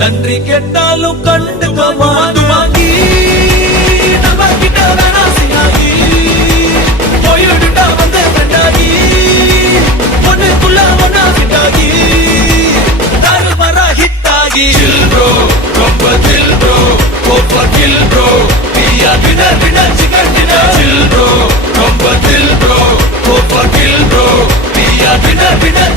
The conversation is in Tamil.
நன்றி கேட்டாலும் கண்டுக்க மாட்டுவாங்கி நம்ம கிட்ட வேணா சிங்காகி போயிடுட்டா வந்து கண்டாகி ஒண்ணுக்குள்ள ஒன்னா ஹிட்டாகி தாறுமாறா ஹிட்டாகி சில் ப்ரோ ரொம்ப தில் ப்ரோ கோப்பர் கில் ப்ரோ பியா டினர் டினர் சிக்கன் டினர் சில் ப்ரோ ரொம்ப தில் ப்ரோ கோப்பர் கில் ப்ரோ பியா டினர் டினர்